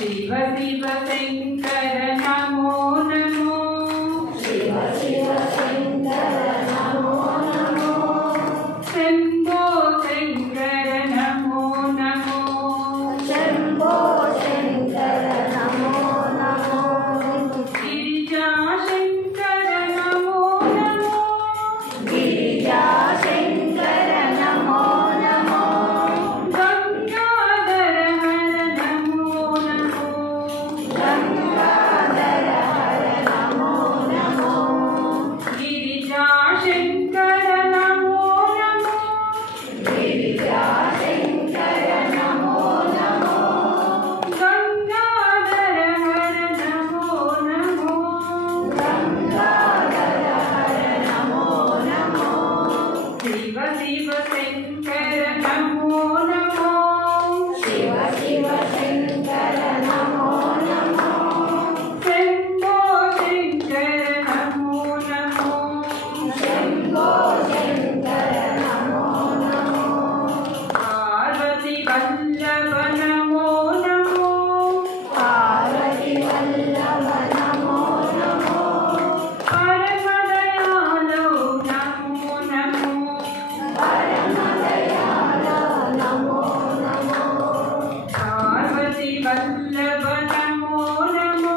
शिव शिव शंकर नमो नमो शिव शिव शंकर नमो नमो शंभो शंकर नमो नमो शंभो शंकर नमो नमो गिरिजा शंकर नमो नमो गिरिजा शंकर नमो नमो गंगाधर हर नमो नमो गंगाधर हर नमो नमो गिरिजा शंकर नमो नमो गिरिजा शंकर नमो नमो गंगाधर हर नमो नमो गंगाधर हर नमो नमो शिव शिव शंकर नमो नमो शिव शिव शंकर नमो नमो शंभो शंकर नमो नमो शंभो शंकर नमो नमो पार्वती वल्लभ नमो नमो पार्वती वल्लभ नमो नमो परम दयालो नमो नमो परम दयालो नमो नमो पार्वती वल्लभ नमो नमो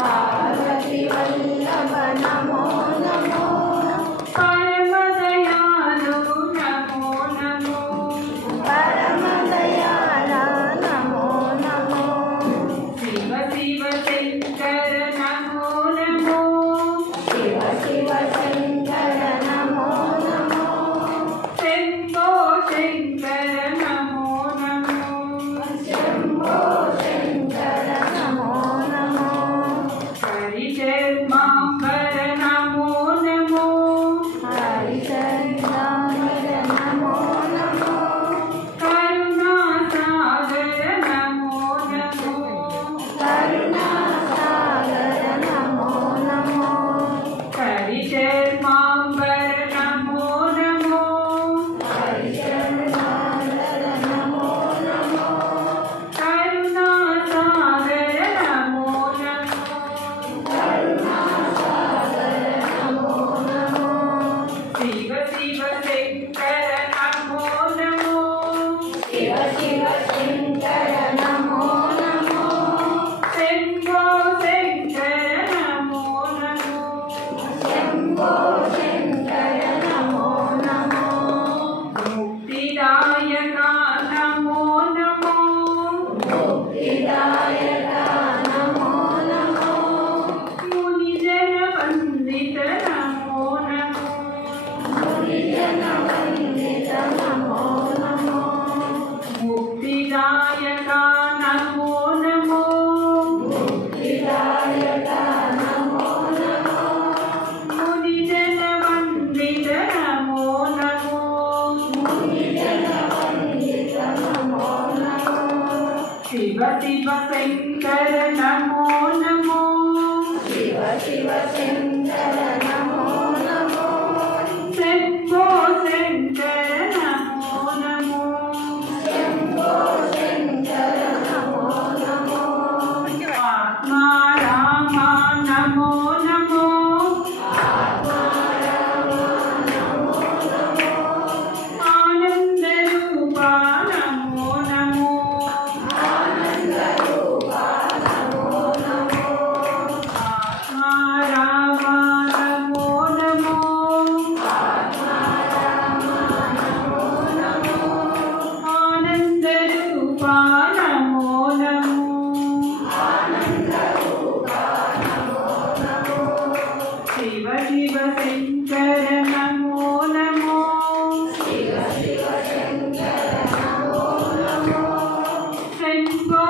पार्वती वल्लभ नमो नमो परम दयालो नमो नमो परम दयाला नमो नमो शिव शिव शंकर नमो नमो शिव शिव शंकर नमो नमो शंभो शंकर नमो नमो शंभो शंकर नमो नमो हरिचर्मांबर नमो नमो हरिचंद्रावर नमो नमो करुणासागर नमो नमो करुणासागर नमो नमो हरिचर्मांबर नमो नमो हरिचंद्रावर नमो नमो करुणासागर नमो नमो करुणासागर नमो नमो शिव शिव शंकर नमो नमो शिव शिव शंकर नमो नमो शंभो शंकर नमो नमो शंभो शंकर नमो नमो मुक्तिदायका नमो नमो मुक्तिदायक नमो नमो मुनिजन वंदित नमो नमो मुनिजन वंदित नमो नमो मुक्तिदायका नमो नमो मुक्तिदायक नमो नमो मुनिजन वंदित नमो नमो मुनिजन वंदित नमो नमो शिव शिव शंकर नमो नमो शिव शिव शंकर नमो नमो शंभो शंकर नमो नमो शंभो शंकर नमो नमो आत्मा रामा नमो नमो आत्मा राम नमो नमो आनंद रूपा नमो नमो आनंद रूपा नमो नमो आत्मा रामा नमो नमो आत्मा राम नमो नमो आनंद रूपा नमो नमो आनंद रूपा नमो नमो शिव शिव शंकर नमो नमो शिव शिव शंकर नमो नमो शंभो